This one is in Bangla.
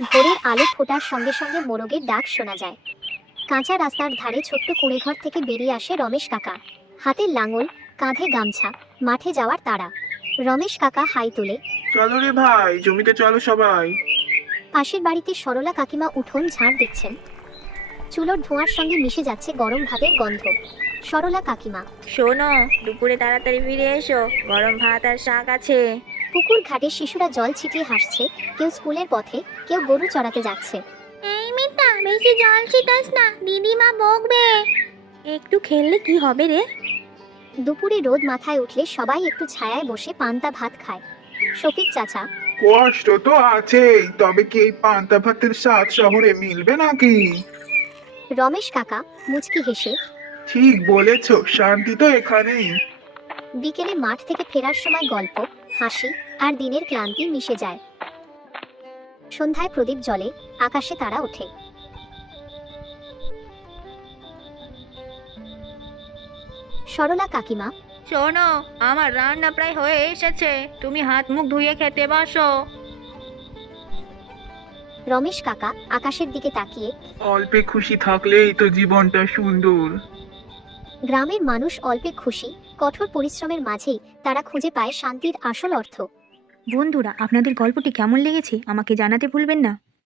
ভোরের আলো ফোটার সঙ্গে সঙ্গে মোরগের ডাক শোনা যায়। কাঁচা রাস্তার ধারে ছোট্ট কুঁড়েঘর থেকে বেরিয়ে আসে রমেশ কাকা। হাতে লাঙল, কাঁধে গামছা, মাঠে যাওয়ার তাড়া। রমেশ কাকা হাই তোলে। চলো রে ভাই, জমিতে চলো সবাই। পাশের বাড়িতে সরলা কাকিমা উঠোন ঝাড় দিচ্ছেন। চুলোর ধোঁয়ার সঙ্গে মিশে যাচ্ছে গরম ভাতের গন্ধ। সরলা কাকিমা, শোনো, দুপুরে তাড়াতাড়ি ফিরে এসো, গরম ভাত আর শাক আছে। পুকুর ঘাটে শিশুরা জল ছিটিয়ে হাসছে, কেউ স্কুলের পথে, কেউ গরু চড়াতে যাচ্ছে। এই মিতা, বেশি জল ছিটাস না, দিদিমা বকবে। একটু খেললে কি হবে রে? দুপুরে রোদ মাথায় উঠলে সবাই একটু ছায়ায় বসে পান্তা ভাত খায়। শফিক চাচা, কষ্ট তো আছেই, তবে কি এই পান্তা ভাতের স্বাদ শহরে মিলবে নাকি? রমেশ কাকা মুচকি হেসে। ঠিক বলেছ, শান্তি তো এখানেই। বিকেলে মাঠ থেকে ফেরার সময় গল্প, হাসি আর দিনের ক্লান্তি মিশে যায়। সন্ধ্যায় প্রদীপ জ্বলে, আকাশে তারা ওঠে। সরলা কাকিমা, শোনো, আমার রান্না প্রায় হয়ে এসেছে, তুমি হাত মুখ ধুয়ে খেতে বসো। রমেশ কাকা আকাশের দিকে তাকিয়ে। অল্পে খুশি থাকলেই তো জীবনটা সুন্দর। গ্রামের মানুষ অল্পে খুশি, কঠোর পরিশ্রমের মাঝেই তারা খুঁজে পায় শান্তির আসল অর্থ। বন্ধুরা, আপনাদের গল্পটি কেমন লেগেছে আমাকে জানাতে ভুলবেন না।